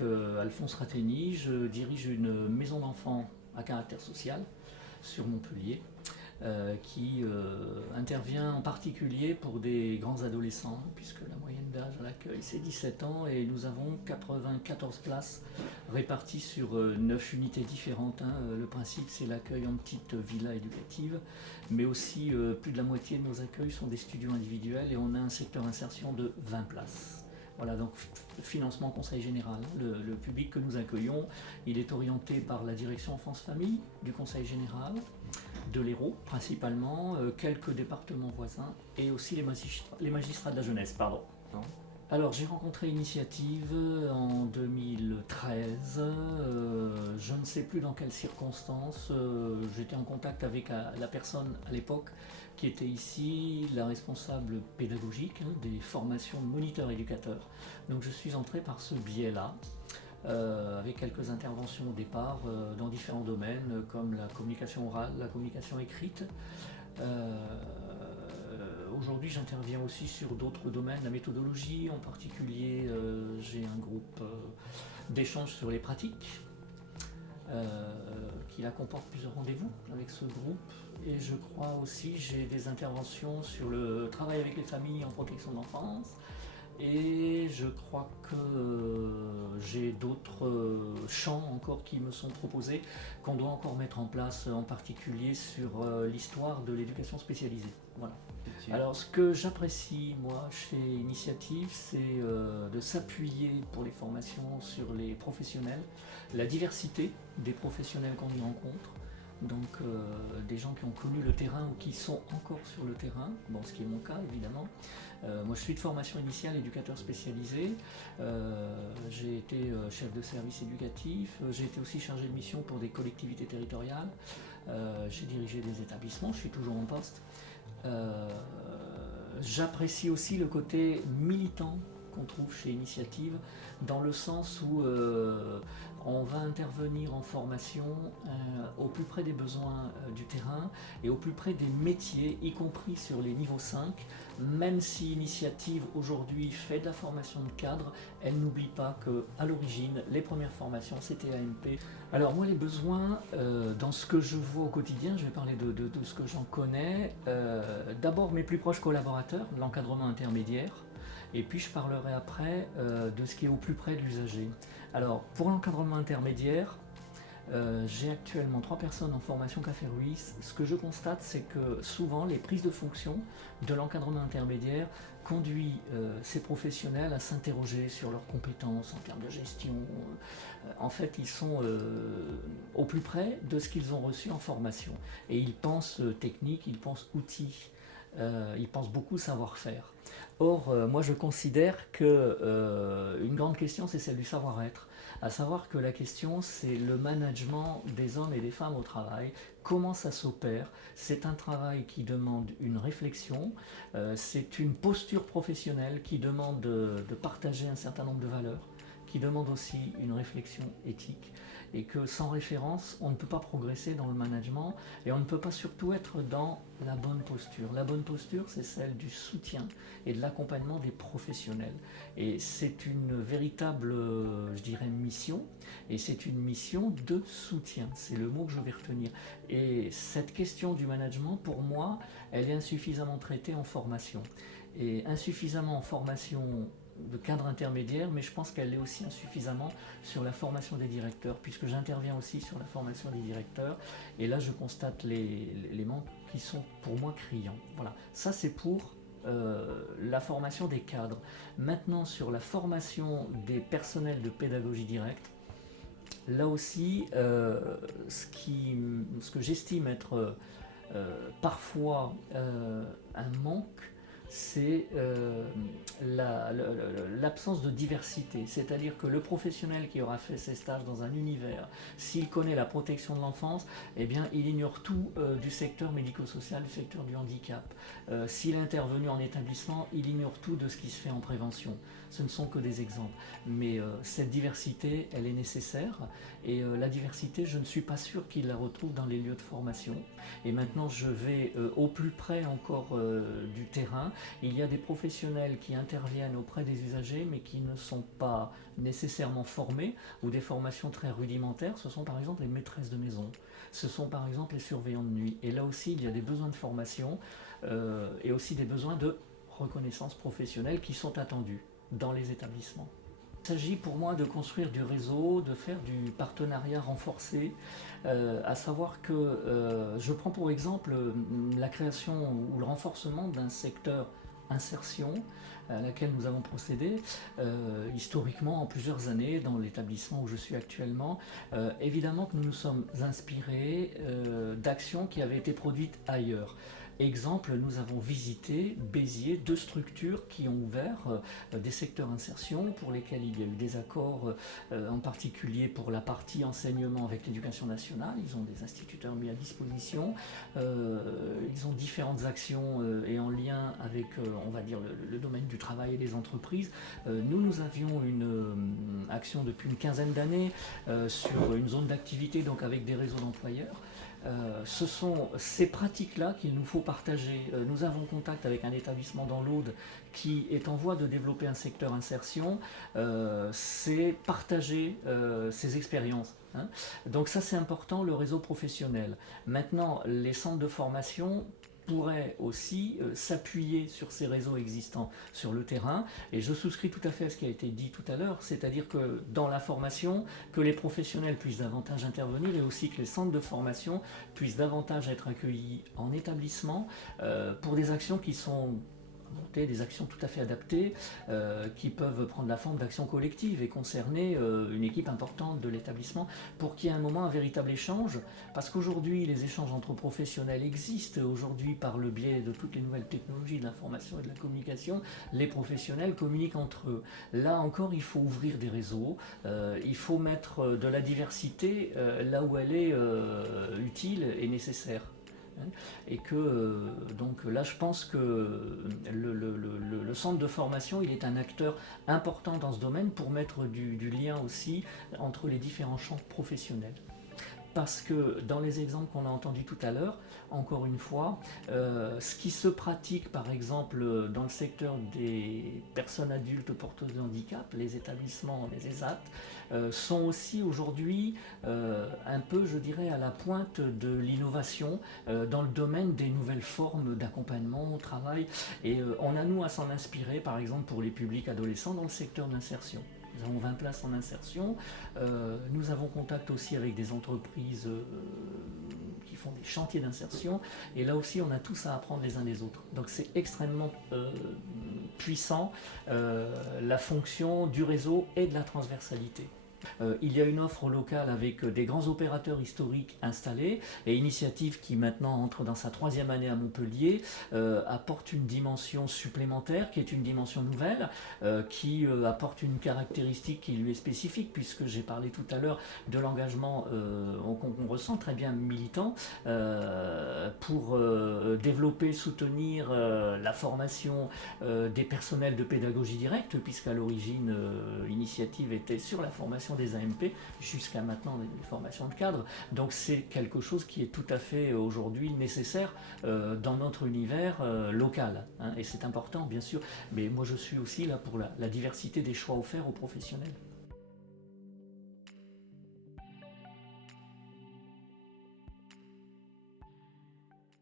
Alphonse Ratteni, je dirige une maison d'enfants à caractère social sur Montpellier qui intervient en particulier pour des grands adolescents puisque la moyenne d'âge à l'accueil c'est 17 ans et nous avons 94 places réparties sur 9 unités différentes. Le principe c'est l'accueil en petite villa éducative mais aussi plus de la moitié de nos accueils sont des studios individuels et on a un secteur insertion de 20 places. Voilà, donc financement conseil général. Le public que nous accueillons, il est orienté par la direction enfance-famille du conseil général, de l'Hérault principalement, quelques départements voisins et aussi les magistrats de la jeunesse. Pardon. Alors j'ai rencontré Initiative en 2013, je ne sais plus dans quelles circonstances, j'étais en contact avec la personne à l'époque qui était ici, la responsable pédagogique des formations de moniteurs éducateurs. Donc je suis entré par ce biais-là, avec quelques interventions au départ dans différents domaines comme la communication orale, la communication écrite. Aujourd'hui, j'interviens aussi sur d'autres domaines, la méthodologie en particulier. J'ai un groupe d'échange sur les pratiques qui comporte plusieurs rendez-vous avec ce groupe. Et je crois aussi j'ai des interventions sur le travail avec les familles en protection de l'enfance. Et je crois que j'ai d'autres champs encore qui me sont proposés, qu'on doit encore mettre en place, en particulier sur l'histoire de l'éducation spécialisée. Voilà. Alors ce que j'apprécie moi chez Initiative, c'est de s'appuyer pour les formations sur les professionnels, la diversité des professionnels qu'on y rencontre. Donc des gens qui ont connu le terrain ou qui sont encore sur le terrain, bon, ce qui est mon cas évidemment. Moi je suis de formation initiale, éducateur spécialisé, j'ai été chef de service éducatif, j'ai été aussi chargé de mission pour des collectivités territoriales, j'ai dirigé des établissements, je suis toujours en poste. J'apprécie aussi le côté militant qu'on trouve chez Initiative, dans le sens où on va intervenir en formation au plus près des besoins du terrain et au plus près des métiers, y compris sur les niveaux 5. Même si Initiative aujourd'hui fait de la formation de cadre, elle n'oublie pas qu'à l'origine, les premières formations c'était AMP. Alors moi les besoins, dans ce que je vois au quotidien, je vais parler de ce que j'en connais. D'abord mes plus proches collaborateurs, l'encadrement intermédiaire. Et puis je parlerai après de ce qui est au plus près de l'usager. Alors pour l'encadrement intermédiaire, j'ai actuellement 3 personnes en formation Café Ruiz. Ce que je constate, c'est que souvent les prises de fonction de l'encadrement intermédiaire conduit ces professionnels à s'interroger sur leurs compétences en termes de gestion. En fait, ils sont au plus près de ce qu'ils ont reçu en formation. Et ils pensent technique, ils pensent outils. Ils pensent beaucoup savoir-faire. Or, moi je considère qu'une grande question c'est celle du savoir-être, à savoir que la question c'est le management des hommes et des femmes au travail, comment ça s'opère, c'est un travail qui demande une réflexion, c'est une posture professionnelle qui demande de partager un certain nombre de valeurs, qui demande aussi une réflexion éthique et que sans référence, on ne peut pas progresser dans le management et on ne peut pas surtout être dans la bonne posture. La bonne posture, c'est celle du soutien et de l'accompagnement des professionnels. Et c'est une véritable, je dirais, mission et c'est une mission de soutien. C'est le mot que je vais retenir. Et cette question du management, pour moi, elle est insuffisamment traitée en formation. Et insuffisamment en formation de cadre intermédiaire, mais je pense qu'elle l'est aussi insuffisamment sur la formation des directeurs, puisque j'interviens aussi sur la formation des directeurs, et là je constate les manques qui sont pour moi criants. Voilà, ça c'est pour la formation des cadres. Maintenant sur la formation des personnels de pédagogie directe, là aussi ce que j'estime être parfois un manque, c'est l'absence de diversité. C'est-à-dire que le professionnel qui aura fait ses stages dans un univers, s'il connaît la protection de l'enfance, eh bien, il ignore tout du secteur médico-social, du secteur du handicap. S'il est intervenu en établissement, il ignore tout de ce qui se fait en prévention. Ce ne sont que des exemples. Mais cette diversité, elle est nécessaire. Et la diversité, je ne suis pas sûr qu'il la retrouve dans les lieux de formation. Et maintenant, je vais au plus près encore du terrain il y a des professionnels qui interviennent auprès des usagers mais qui ne sont pas nécessairement formés, ou des formations très rudimentaires. Ce sont par exemple les maîtresses de maison, ce sont par exemple les surveillants de nuit. Et là aussi, il y a des besoins de formation et aussi des besoins de reconnaissance professionnelle qui sont attendus dans les établissements. Il s'agit pour moi de construire du réseau, de faire du partenariat renforcé, à savoir que je prends pour exemple la création ou le renforcement d'un secteur insertion à laquelle nous avons procédé historiquement en plusieurs années dans l'établissement où je suis actuellement. Évidemment que nous nous sommes inspirés d'actions qui avaient été produites ailleurs. Exemple, nous avons visité Béziers, 2 structures qui ont ouvert des secteurs insertion pour lesquels il y a eu des accords, en particulier pour la partie enseignement avec l'éducation nationale. Ils ont des instituteurs mis à disposition, ils ont différentes actions et en lien avec, on va dire, le domaine du travail et des entreprises. Nous avions une action depuis une quinzaine d'années sur une zone d'activité, donc avec des réseaux d'employeurs. Ce sont ces pratiques-là qu'il nous faut partager. Nous avons contact avec un établissement dans l'Aude qui est en voie de développer un secteur insertion. C'est partager ces expériences. Hein. Donc ça, c'est important, le réseau professionnel. Maintenant, les centres de formation pourrait aussi s'appuyer sur ces réseaux existants sur le terrain, et je souscris tout à fait à ce qui a été dit tout à l'heure, c'est-à-dire que dans la formation, que les professionnels puissent davantage intervenir, et aussi que les centres de formation puissent davantage être accueillis en établissement pour des actions qui sont des actions tout à fait adaptées qui peuvent prendre la forme d'actions collectives et concerner une équipe importante de l'établissement pour qu'il y ait un moment, un véritable échange, parce qu'aujourd'hui les échanges entre professionnels existent. Aujourd'hui, par le biais de toutes les nouvelles technologies de l'information et de la communication, les professionnels communiquent entre eux. Là encore, il faut ouvrir des réseaux, il faut mettre de la diversité là où elle est utile et nécessaire. Et que donc là, je pense que le centre de formation, il est un acteur important dans ce domaine pour mettre du lien aussi entre les différents champs professionnels. Parce que dans les exemples qu'on a entendus tout à l'heure, encore une fois, ce qui se pratique par exemple dans le secteur des personnes adultes porteuses de handicap, les établissements, les ESAT, sont aussi aujourd'hui un peu, je dirais, à la pointe de l'innovation dans le domaine des nouvelles formes d'accompagnement au travail. Et on a nous à s'en inspirer par exemple pour les publics adolescents dans le secteur de l'insertion. Nous avons 20 places en insertion. Nous avons contact aussi avec des entreprises qui font des chantiers d'insertion. Et là aussi, on a tous à apprendre les uns des autres. Donc c'est extrêmement puissant, la fonction du réseau et de la transversalité. Il y a une offre locale avec des grands opérateurs historiques installés, et Initiative, qui maintenant entre dans sa 3e année à Montpellier, apporte une dimension supplémentaire qui est une dimension nouvelle, qui apporte une caractéristique qui lui est spécifique, puisque j'ai parlé tout à l'heure de l'engagement qu'on ressent très bien militant pour développer, soutenir la formation des personnels de pédagogie directe, puisqu'à l'origine Initiative était sur la formation des AMP, jusqu'à maintenant des formations de cadre. Donc c'est quelque chose qui est tout à fait aujourd'hui nécessaire dans notre univers local. Hein, et c'est important, bien sûr. Mais moi je suis aussi là pour la diversité des choix offerts aux professionnels.